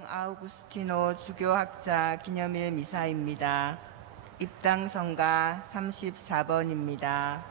성 아우구스티노 주교학자 기념일 미사입니다. 입당성가 34번입니다.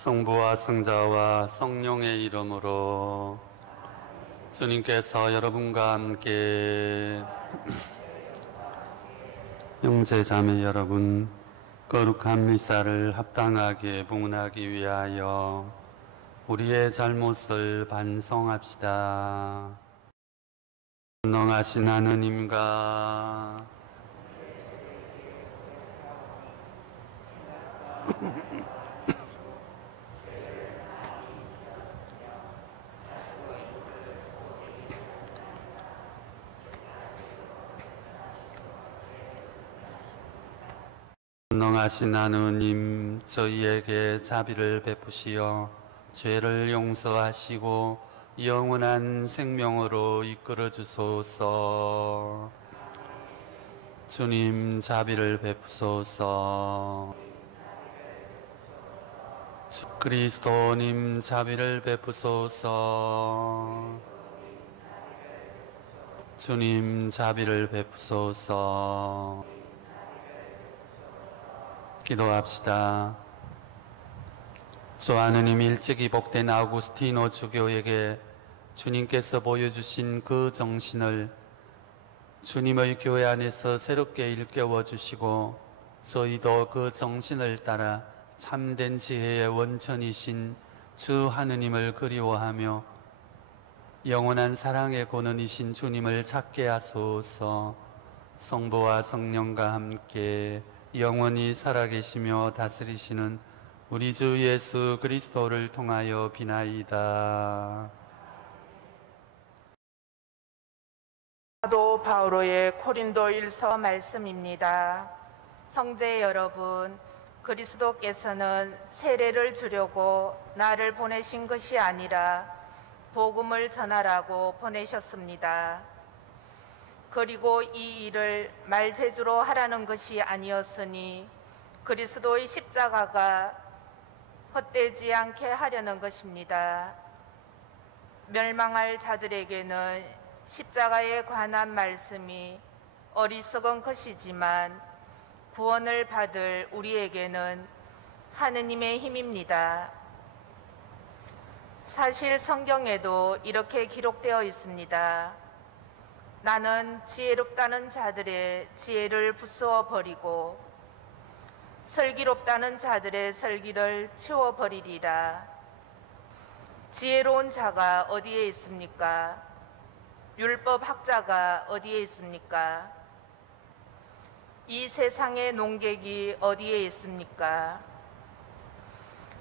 성부와 성자와 성령의 이름으로 주님께서 여러분과 함께 형제자매 여러분, 거룩한 미사를 합당하게 봉헌하기 위하여 우리의 잘못을 반성합시다. 전능하신 하느님과 전능하신 하느님, 저희에게 자비를 베푸시어 죄를 용서하시고 영원한 생명으로 이끌어 주소서. 주님, 자비를 베푸소서. 그리스도님, 자비를 베푸소서. 주님, 자비를 베푸소서. 기도합시다. 주 하느님, 일찍이 복된 아우구스티노 주교에게 주님께서 보여주신 그 정신을 주님의 교회 안에서 새롭게 일깨워 주시고 저희도 그 정신을 따라 참된 지혜의 원천이신 주 하느님을 그리워하며 영원한 사랑의 근원이신 주님을 찾게 하소서. 성부와 성령과 함께 영원히 살아계시며 다스리시는 우리 주 예수 그리스도를 통하여 비나이다. 사도 바오로의 고린도일서 말씀입니다. 형제 여러분, 그리스도께서는 세례를 주려고 나를 보내신 것이 아니라 복음을 전하라고 보내셨습니다. 그리고 이 일을 말재주로 하라는 것이 아니었으니 그리스도의 십자가가 헛되지 않게 하려는 것입니다. 멸망할 자들에게는 십자가에 관한 말씀이 어리석은 것이지만 구원을 받을 우리에게는 하느님의 힘입니다. 사실 성경에도 이렇게 기록되어 있습니다. 나는 지혜롭다는 자들의 지혜를 부수어 버리고 슬기롭다는 자들의 슬기를 치워 버리리라. 지혜로운 자가 어디에 있습니까? 율법 학자가 어디에 있습니까? 이 세상의 농객이 어디에 있습니까?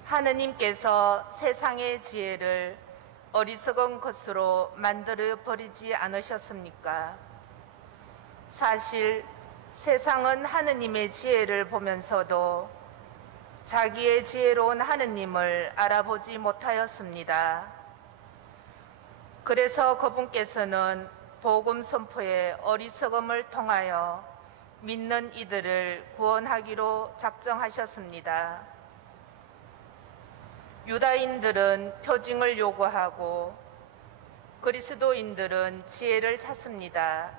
하느님께서 세상의 지혜를 어리석은 것으로 만들어 버리지 않으셨습니까? 사실 세상은 하느님의 지혜를 보면서도 자기의 지혜로운 하느님을 알아보지 못하였습니다. 그래서 그분께서는 복음 선포의 어리석음을 통하여 믿는 이들을 구원하기로 작정하셨습니다. 유다인들은 표징을 요구하고 그리스도인들은 지혜를 찾습니다.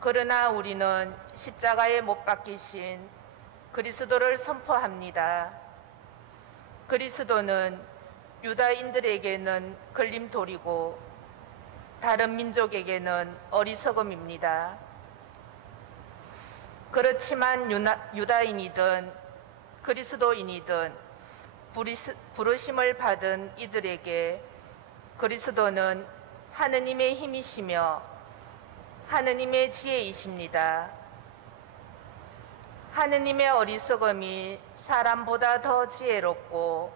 그러나 우리는 십자가에 못 박히신 그리스도를 선포합니다. 그리스도는 유다인들에게는 걸림돌이고 다른 민족에게는 어리석음입니다. 그렇지만 유다인이든 그리스도인이든 부르심을 받은 이들에게 그리스도는 하느님의 힘이시며 하느님의 지혜이십니다. 하느님의 어리석음이 사람보다 더 지혜롭고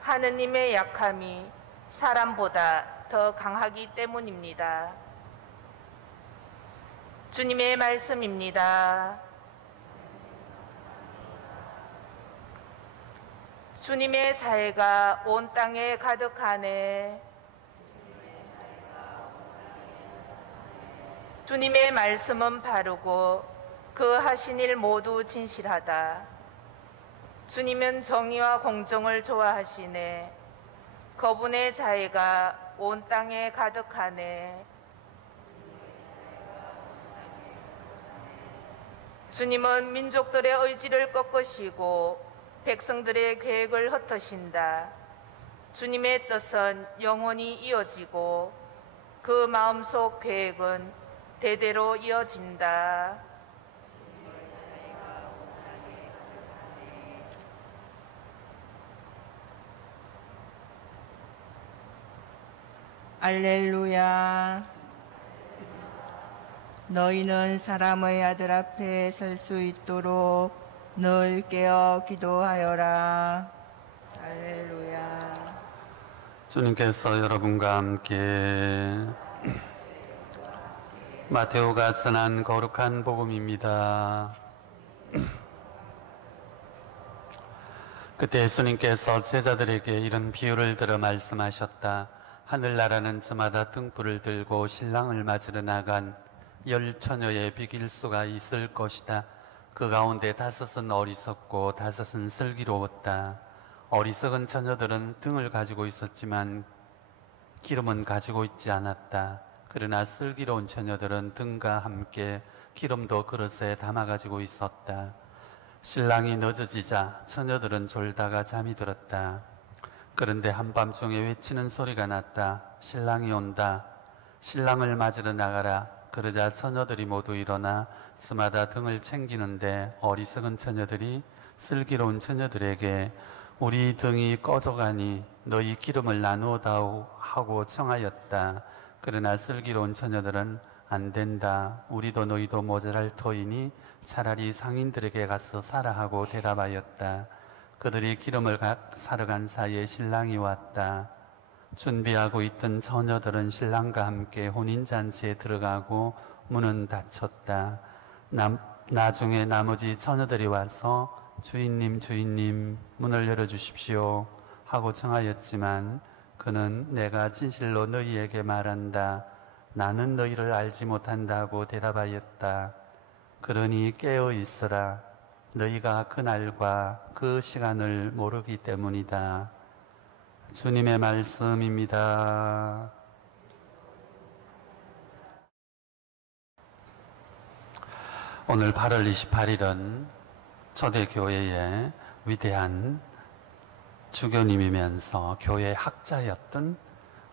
하느님의 약함이 사람보다 더 강하기 때문입니다. 주님의 말씀입니다. 주님의 자애가 온 땅에 가득하네. 주님의 말씀은 바르고 그 하신 일 모두 진실하다. 주님은 정의와 공정을 좋아하시네. 그분의 자애가 온 땅에 가득하네. 주님은 민족들의 의지를 꺾으시고 백성들의 계획을 흩으신다. 주님의 뜻은 영원히 이어지고 그 마음속 계획은 대대로 이어진다. 알렐루야. 너희는 사람의 아들 앞에 설 수 있도록 늘 깨어 기도하여라. 할렐루야. 주님께서 여러분과 함께 마테오가 전한 거룩한 복음입니다. 그때 예수님께서 제자들에게 이런 비유를 들어 말씀하셨다. 하늘나라는 저마다 등불을 들고 신랑을 맞으러 나간 10처녀의 비길수가 있을 것이다. 그 가운데 5은 어리석고 5은 슬기로웠다. 어리석은 처녀들은 등을 가지고 있었지만 기름은 가지고 있지 않았다. 그러나 슬기로운 처녀들은 등과 함께 기름도 그릇에 담아 가지고 있었다. 신랑이 늦어지자 처녀들은 졸다가 잠이 들었다. 그런데 한밤중에 외치는 소리가 났다. 신랑이 온다. 신랑을 맞으러 나가라. 그러자 처녀들이 모두 일어나 저마다 등을 챙기는데 어리석은 처녀들이 슬기로운 처녀들에게 우리 등이 꺼져가니 너희 기름을 나누어다오 하고 청하였다. 그러나 슬기로운 처녀들은 안 된다. 우리도 너희도 모자랄 터이니 차라리 상인들에게 가서 사라 하고 대답하였다. 그들이 기름을 사러 간 사이에 신랑이 왔다. 준비하고 있던 처녀들은 신랑과 함께 혼인잔치에 들어가고 문은 닫혔다. 나중에 나머지 처녀들이 와서 주인님 주인님 문을 열어주십시오 하고 청하였지만 그는 내가 진실로 너희에게 말한다. 나는 너희를 알지 못한다고 대답하였다. 그러니 깨어 있으라. 너희가 그날과 그 시간을 모르기 때문이다. 주님의 말씀입니다. 오늘 8월 28일은 초대교회의 위대한 주교님이면서 교회 학자였던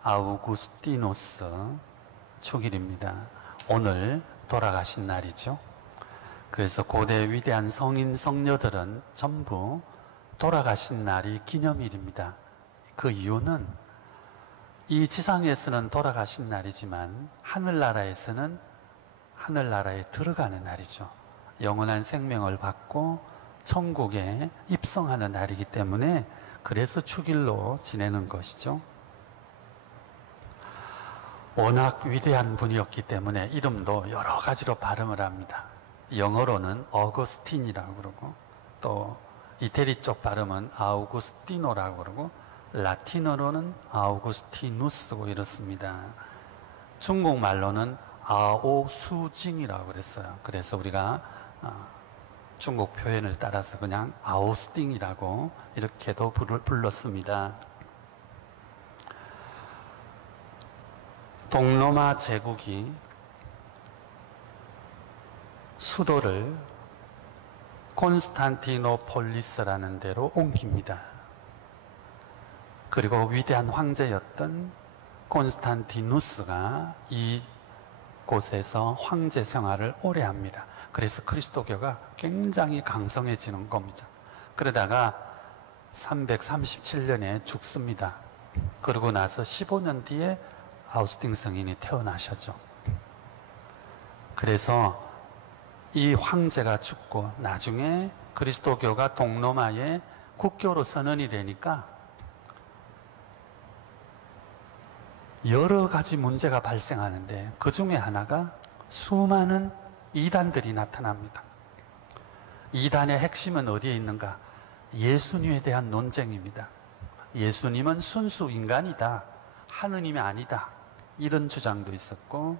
아우구스티누스 축일입니다. 오늘 돌아가신 날이죠. 그래서 고대 위대한 성인 성녀들은 전부 돌아가신 날이 기념일입니다. 그 이유는 이 지상에서는 돌아가신 날이지만 하늘나라에서는 하늘나라에 들어가는 날이죠. 영원한 생명을 받고 천국에 입성하는 날이기 때문에 그래서 축일로 지내는 것이죠. 워낙 위대한 분이었기 때문에 이름도 여러 가지로 발음을 합니다. 영어로는 어거스틴이라고 그러고 또 이태리 쪽 발음은 아우구스티노라고 그러고 라틴어로는 아우구스티누스고 이렇습니다. 중국말로는 아오수징이라고 그랬어요. 그래서 우리가 중국 표현을 따라서 그냥 아오스팅이라고 이렇게도 불렀습니다. 동로마 제국이 수도를 콘스탄티노폴리스라는 데로 옮깁니다. 그리고 위대한 황제였던 콘스탄티누스가 이 곳에서 황제 생활을 오래 합니다. 그래서 그리스도교가 굉장히 강성해지는 겁니다. 그러다가 337년에 죽습니다. 그러고 나서 15년 뒤에 아우구스틴 성인이 태어나셨죠. 그래서 이 황제가 죽고 나중에 그리스도교가 동로마의 국교로 선언이 되니까 여러 가지 문제가 발생하는데 그 중에 하나가 수많은 이단들이 나타납니다. 이단의 핵심은 어디에 있는가? 예수님에 대한 논쟁입니다. 예수님은 순수 인간이다, 하느님이 아니다, 이런 주장도 있었고,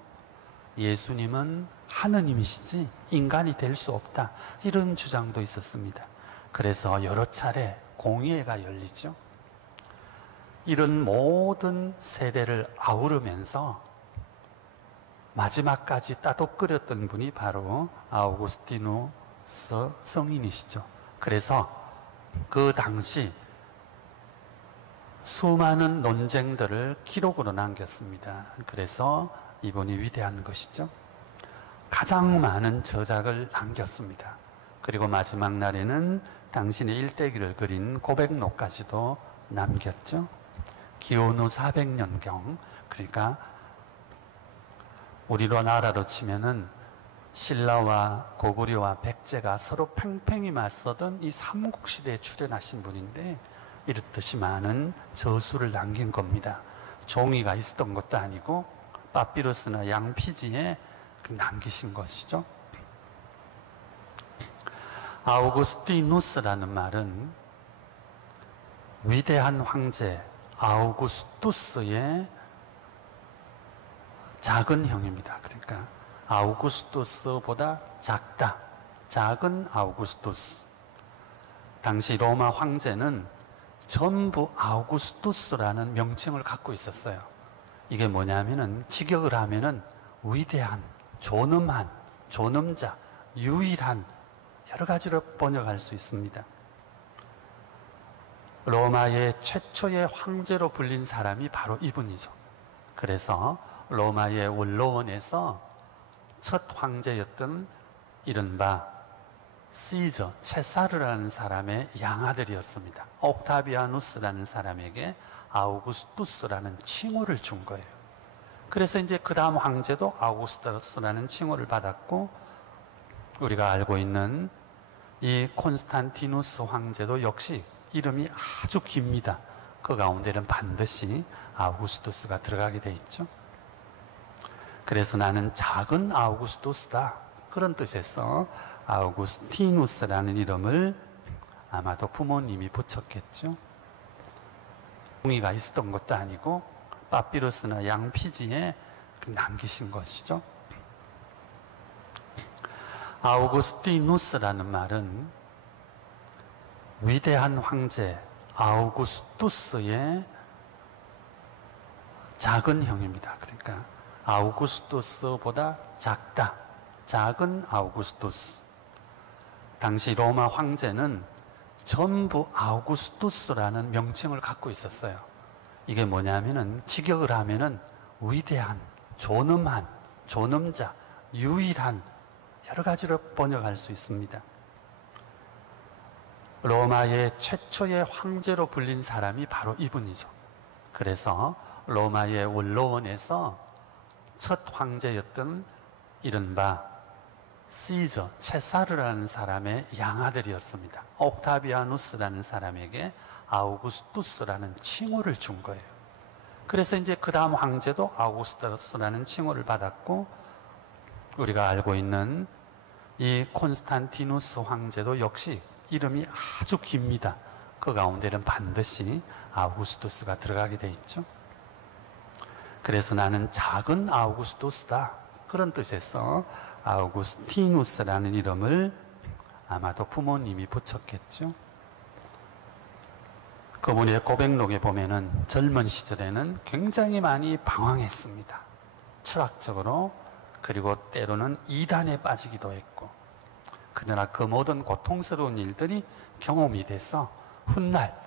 예수님은 하느님이시지 인간이 될 수 없다, 이런 주장도 있었습니다. 그래서 여러 차례 공의회가 열리죠. 이런 모든 세대를 아우르면서 마지막까지 따독거렸던 분이 바로 아우구스티누스 성인이시죠. 그래서 그 당시 수많은 논쟁들을 기록으로 남겼습니다. 그래서 이분이 위대한 것이죠. 가장 많은 저작을 남겼습니다. 그리고 마지막 날에는 당신의 일대기를 그린 고백록까지도 남겼죠. 기원 후 400년경, 그러니까 우리로 나라로 치면은 신라와 고구려와 백제가 서로 팽팽히 맞서던 이 삼국시대에 출연하신 분인데 이렇듯이 많은 저수를 남긴 겁니다. 종이가 있었던 것도 아니고 파피루스나 양피지에 남기신 것이죠. 아우구스티누스라는 말은 위대한 황제 아우구스투스의 작은 형입니다. 그러니까 아우구스투스보다 작다, 작은 아우구스투스. 당시 로마 황제는 전부 아우구스투스라는 명칭을 갖고 있었어요. 이게 뭐냐면은 직역을 하면은 위대한, 존엄한, 존엄자, 유일한, 여러 가지로 번역할 수 있습니다. 로마의 최초의 황제로 불린 사람이 바로 이분이죠. 그래서 로마의 원로원에서 첫 황제였던 이른바 시저, 체사르라는 사람의 양아들이었습니다. 옥타비아누스라는 사람에게 아우구스투스라는 칭호를 준 거예요. 그래서 이제 그 다음 황제도 아우구스투스라는 칭호를 받았고, 우리가 알고 있는 이 콘스탄티누스 황제도 역시 이름이 아주 깁니다. 그 가운데는 반드시 아우구스투스가 들어가게 돼 있죠. 그래서 나는 작은 아우구스투스다, 그런 뜻에서 아우구스티누스라는 이름을 아마도 부모님이 붙였겠죠. 종이가 있었던 것도 아니고 파피루스나 양피지에 남기신 것이죠. 아우구스티누스라는 말은 위대한 황제 아우구스투스의 작은 형입니다. 그러니까 아우구스투스보다 작다, 작은 아우구스투스. 당시 로마 황제는 전부 아우구스투스라는 명칭을 갖고 있었어요. 이게 뭐냐면은 직역을 하면은 위대한, 존엄한, 존엄자, 유일한, 여러 가지로 번역할 수 있습니다. 로마의 최초의 황제로 불린 사람이 바로 이분이죠. 그래서 로마의 원로원에서 첫 황제였던 이른바 시저, 체사르라는 사람의 양아들이었습니다. 옥타비아누스라는 사람에게 아우구스투스라는 칭호를 준 거예요. 그래서 이제 그 다음 황제도 아우구스투스라는 칭호를 받았고, 우리가 알고 있는 이 콘스탄티누스 황제도 역시 이름이 아주 깁니다. 그 가운데는 반드시 아우구스투스가 들어가게 돼 있죠. 그래서 나는 작은 아우구스투스다, 그런 뜻에서 아우구스티누스라는 이름을 아마도 부모님이 붙였겠죠. 그분의 고백록에 보면은 젊은 시절에는 굉장히 많이 방황했습니다. 철학적으로, 그리고 때로는 이단에 빠지기도 했고, 그러나 그 모든 고통스러운 일들이 경험이 돼서 훗날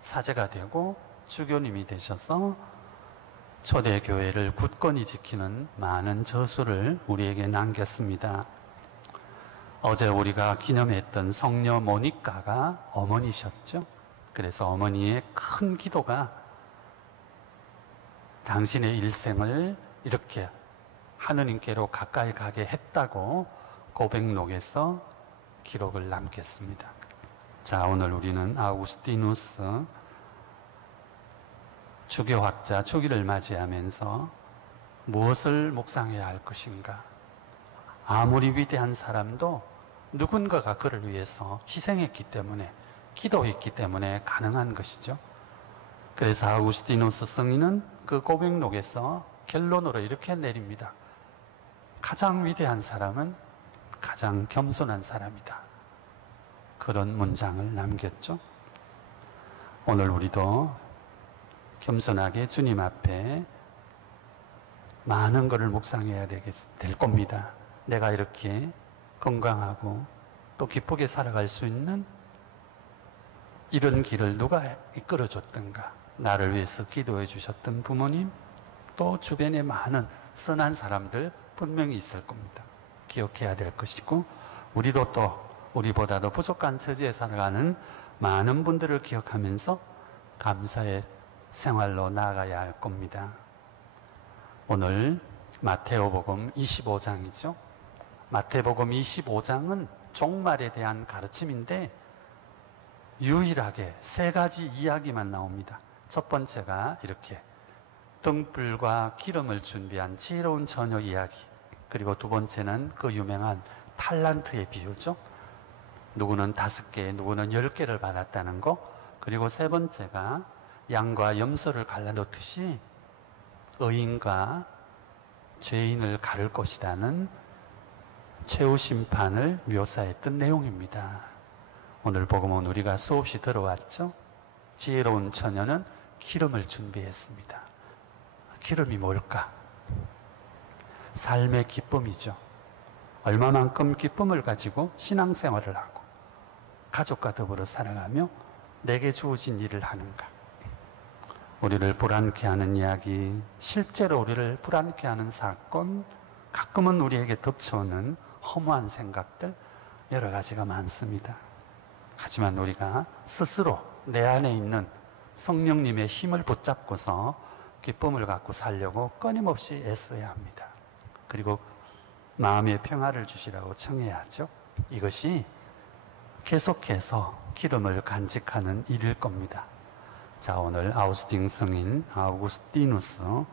사제가 되고 주교님이 되셔서 초대교회를 굳건히 지키는 많은 저수를 우리에게 남겼습니다. 어제 우리가 기념했던 성녀 모니카가 어머니셨죠. 그래서 어머니의 큰 기도가 당신의 일생을 이렇게 하느님께로 가까이 가게 했다고 고백록에서 기록을 남겼습니다. 자, 오늘 우리는 아우구스티누스 주교학자 주기를 맞이하면서 무엇을 묵상해야 할 것인가? 아무리 위대한 사람도 누군가가 그를 위해서 희생했기 때문에, 기도했기 때문에 가능한 것이죠. 그래서 아우구스티누스 성인은 그 고백록에서 결론으로 이렇게 내립니다. 가장 위대한 사람은 가장 겸손한 사람이다. 그런 문장을 남겼죠. 오늘 우리도 겸손하게 주님 앞에 많은 것을 묵상해야 될 겁니다. 내가 이렇게 건강하고 또 기쁘게 살아갈 수 있는 이런 길을 누가 이끌어줬던가, 나를 위해서 기도해 주셨던 부모님, 또 주변에 많은 선한 사람들 분명히 있을 겁니다. 기억해야 될 것이고, 우리도 또 우리보다도 부족한 처지에 살아가는 많은 분들을 기억하면서 감사의 생활로 나아가야 할 겁니다. 오늘 마테오복음 25장이죠. 마태복음 25장은 종말에 대한 가르침인데 유일하게 세 가지 이야기만 나옵니다. 첫 번째가 이렇게 등불과 기름을 준비한 지혜로운 처녀 이야기, 그리고 두 번째는 그 유명한 탈란트의 비유죠. 누구는 5개, 누구는 10개를 받았다는 거, 그리고 세 번째가 양과 염소를 갈라놓듯이 의인과 죄인을 가를 것이라는 최후 심판을 묘사했던 내용입니다. 오늘 복음은 우리가 수없이 들어왔죠. 지혜로운 처녀는 기름을 준비했습니다. 기름이 뭘까? 삶의 기쁨이죠. 얼마만큼 기쁨을 가지고 신앙생활을 하고 가족과 더불어 살아가며 내게 주어진 일을 하는가? 우리를 불안케 하는 이야기, 실제로 우리를 불안케 하는 사건, 가끔은 우리에게 덮쳐오는 허무한 생각들, 여러 가지가 많습니다. 하지만 우리가 스스로 내 안에 있는 성령님의 힘을 붙잡고서 기쁨을 갖고 살려고 끊임없이 애써야 합니다. 그리고 마음의 평화를 주시라고 청해야 하죠. 이것이 계속해서 기름을 간직하는 일일 겁니다. 자, 오늘 아우스팅 성인, 아우구스티누스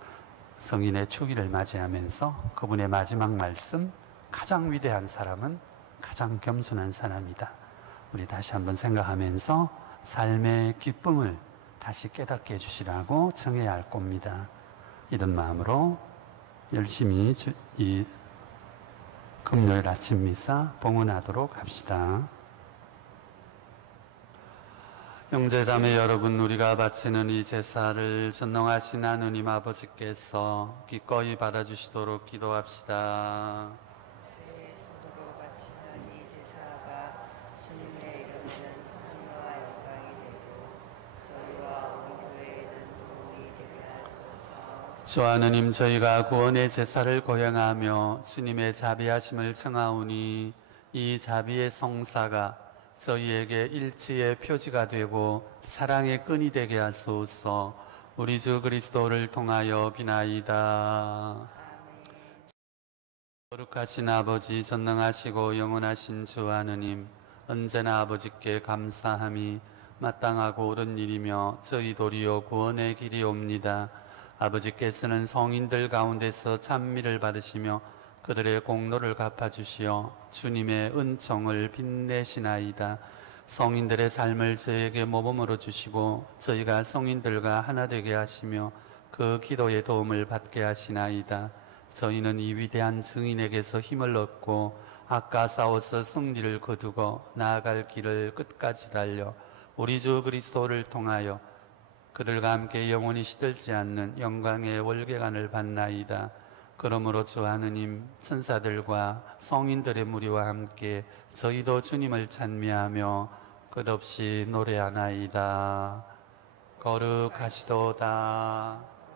성인의 축일을 맞이하면서 그분의 마지막 말씀, 가장 위대한 사람은 가장 겸손한 사람이다. 우리 다시 한번 생각하면서 삶의 기쁨을 다시 깨닫게 해주시라고 청해야 할 겁니다. 이런 마음으로 열심히 이 금요일 아침 미사 봉헌하도록 합시다. 형제자매 여러분, 우리가 바치는 이 제사를 전능하신 하느님 아버지께서 기꺼이 받아주시도록 기도합시다. 제 손으로 바치는 이 제사가 주님의 이름에는 찬미와 영광이 되고 저희와 온 교회에는 도움이 되게 하소서. 주 하느님, 저희가 구원의 제사를 고행하며 주님의 자비하심을 청하오니 이 자비의 성사가 저희에게 일치의 표지가 되고 사랑의 끈이 되게 하소서. 우리 주 그리스도를 통하여 비나이다. 거룩하신 아버지, 전능하시고 영원하신 주 하느님, 언제나 아버지께 감사함이 마땅하고 옳은 일이며 저희 도리어 구원의 길이옵니다. 아버지께서는 성인들 가운데서 찬미를 받으시며 그들의 공로를 갚아주시어 주님의 은총을 빛내시나이다. 성인들의 삶을 저에게 모범으로 주시고 저희가 성인들과 하나 되게 하시며 그 기도의 도움을 받게 하시나이다. 저희는 이 위대한 증인에게서 힘을 얻고 악과 싸워서 승리를 거두고 나아갈 길을 끝까지 달려 우리 주 그리스도를 통하여 그들과 함께 영원히 시들지 않는 영광의 월계관을 받나이다. 그러므로 주 하느님, 천사들과 성인들의 무리와 함께 저희도 주님을 찬미하며 끝없이 노래하나이다. 거룩하시도다.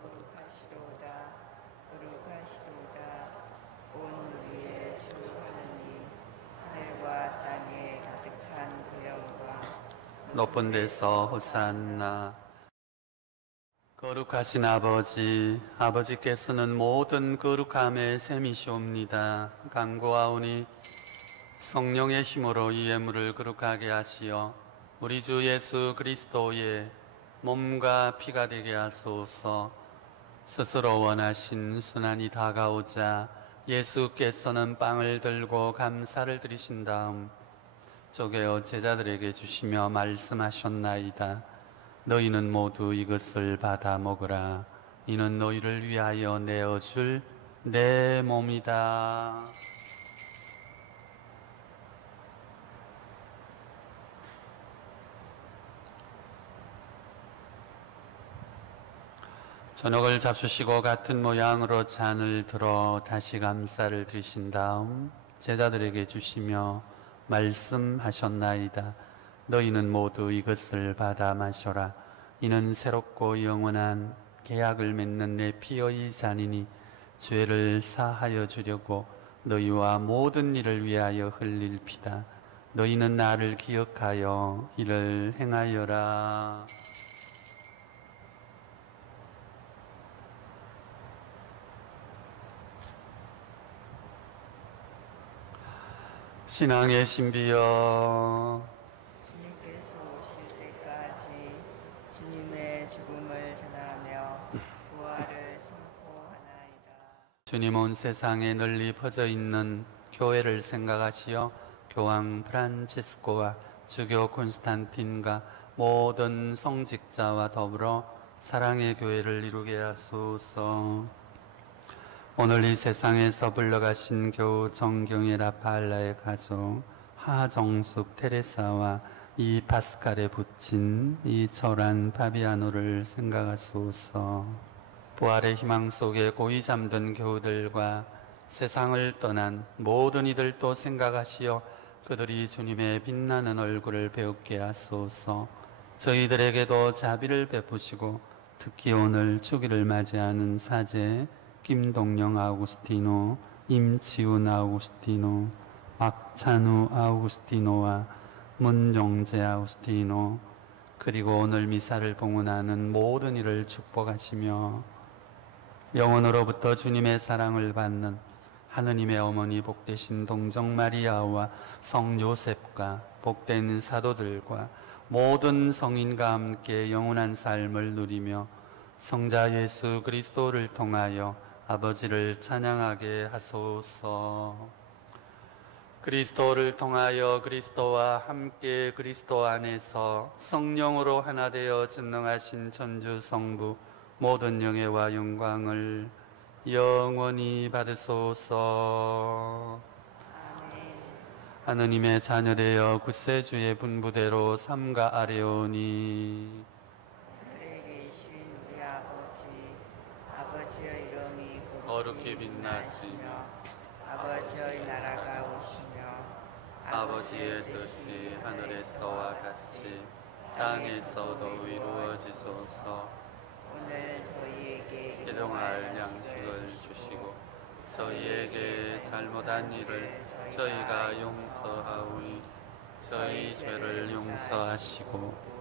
거룩하시도다. 높은 데서 호산나. 거룩하신 아버지, 아버지께서는 모든 거룩함의 셈이시옵니다. 간구하오니 성령의 힘으로 이 예물을 거룩하게 하시어 우리 주 예수 그리스도의 몸과 피가 되게 하소서. 스스로 원하신 순환이 다가오자 예수께서는 빵을 들고 감사를 드리신 다음 쪼개어 제자들에게 주시며 말씀하셨나이다. 너희는 모두 이것을 받아 먹으라. 이는 너희를 위하여 내어줄 내 몸이다. 저녁을 잡수시고 같은 모양으로 잔을 들어 다시 감사를 드리신 다음 제자들에게 주시며 말씀하셨나이다. 너희는 모두 이것을 받아 마셔라. 이는 새롭고 영원한 계약을 맺는 내 피의 잔이니 죄를 사하여 주려고 너희와 모든 일을 위하여 흘릴 피다. 너희는 나를 기억하여 이를 행하여라. 신앙의 신비여, 주님께서 오실 때까지 주님의 죽음을 전하며 부활을 선포하나이다. 주님 온 세상에 널리 퍼져 있는 교회를 생각하시어 교황 프란치스코와 주교 콘스탄틴과 모든 성직자와 더불어 사랑의 교회를 이루게 하소서. 오늘 이 세상에서 불러가신 교우 정경의 라파알라의 가족 하정숙 테레사와 이 파스칼에 붙인 이 절한 파비아노를 생각하소서. 부활의 희망 속에 고이 잠든 교우들과 세상을 떠난 모든 이들도 생각하시어 그들이 주님의 빛나는 얼굴을 배우게 하소서. 저희들에게도 자비를 베푸시고 특히 오늘 주기를 맞이하는 사제 김동영 아우구스티노, 임지훈 아우구스티노, 박찬우 아우구스티노와 문용재 아우구스티노, 그리고 오늘 미사를 봉헌하는 모든 이를 축복하시며 영원으로부터 주님의 사랑을 받는 하느님의 어머니 복되신 동정 마리아와 성 요셉과 복된 사도들과 모든 성인과 함께 영원한 삶을 누리며 성자 예수 그리스도를 통하여 아버지를 찬양하게 하소서. 그리스도를 통하여 그리스도와 함께 그리스도 안에서 성령으로 하나 되어 전능하신 전주 성부 모든 영예와 영광을 영원히 받으소서. 하느님의 자녀되어 구세주의 분부대로 삼가 아뢰오니 아버지의 이름이 거룩히 빛나시며 아버지의 나라가 오시며 아버지의 뜻이 하늘에서와 같이 땅에서도 이루어지소서. 오늘 저희에게 일용할 양식을 주시고 저희에게 잘못한 일을 저희가 용서하오니 저희 죄를 용서하시고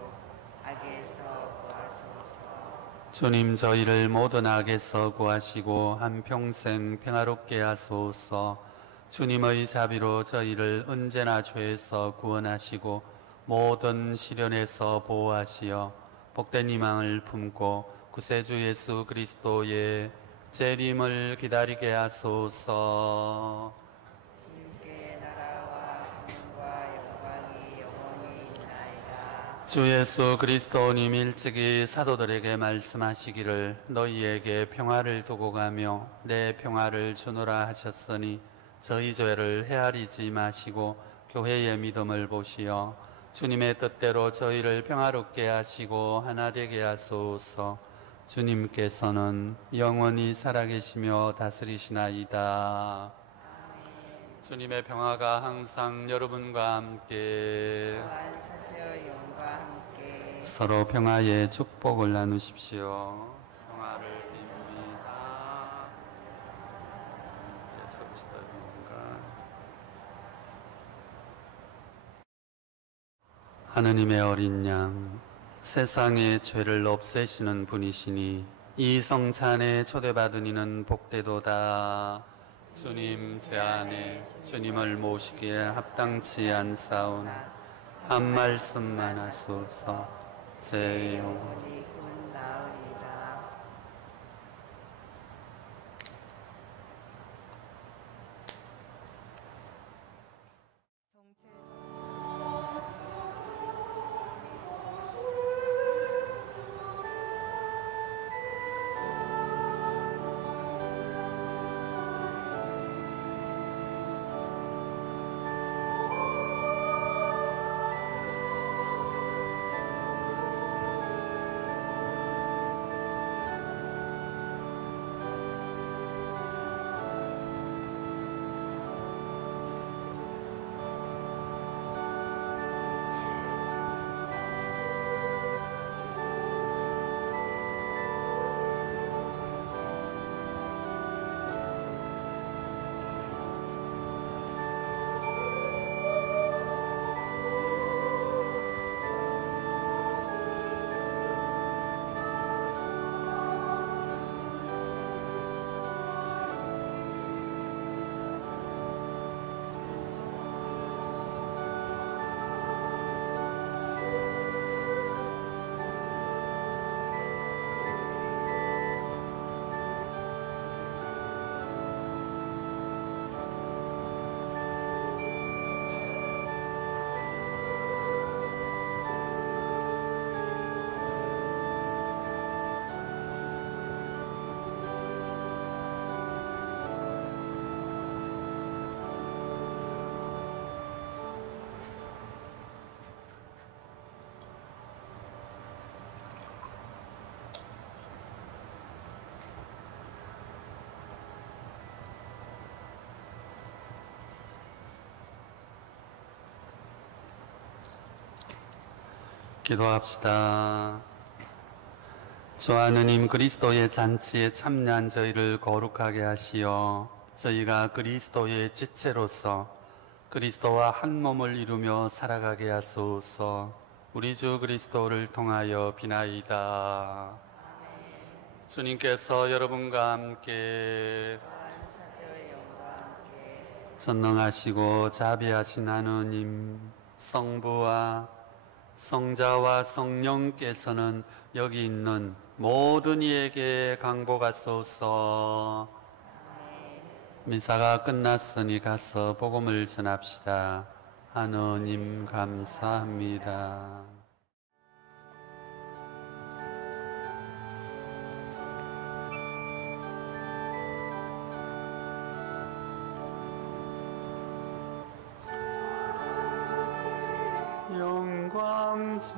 악에서 구하소서. 주님 저희를 모든 악에서 구하시고 한평생 평화롭게 하소서. 주님의 자비로 저희를 언제나 죄에서 구원하시고 모든 시련에서 보호하시어 복된 희망을 품고 구세주 예수 그리스도의 재림을 기다리게 하소서. 주님께 나라와 권능과 영광이 영원히 있나이다. 주 예수 그리스도님 일찍이 사도들에게 말씀하시기를 너희에게 평화를 두고 가며 내 평화를 주노라 하셨으니 저희 죄를 헤아리지 마시고 교회의 믿음을 보시어 주님의 뜻대로 저희를 평화롭게 하시고 하나 되게 하소서. 주님께서는 영원히 살아계시며 다스리시나이다. 주님의 평화가 항상 여러분과 함께 또한 사제의 영과 함께 서로 평화의 축복을 나누십시오. 평화를 빕니다. 예수 그리스도의 평화가 하느님의 어린 양, 세상의 죄를 없애시는 분이시니 이 성찬에 초대받은 이는 복되도다. 주님 제 안에 주님을 모시기에 합당치 않사오나 한 말씀만 하소서. 제 영혼이 곧 나으리라. 기도합시다. 주 하느님, 그리스도의 잔치에 참여한 저희를 거룩하게 하시어 저희가 그리스도의 지체로서 그리스도와 한 몸을 이루며 살아가게 하소서. 우리 주 그리스도를 통하여 비나이다. 주님께서 여러분과 함께 전능하시고 자비하신 하느님, 성부와 성자와 성령께서는 여기 있는 모든 이에게 강복하소서. 미사가 끝났으니 가서 복음을 전합시다. 하느님 감사합니다. 영광 주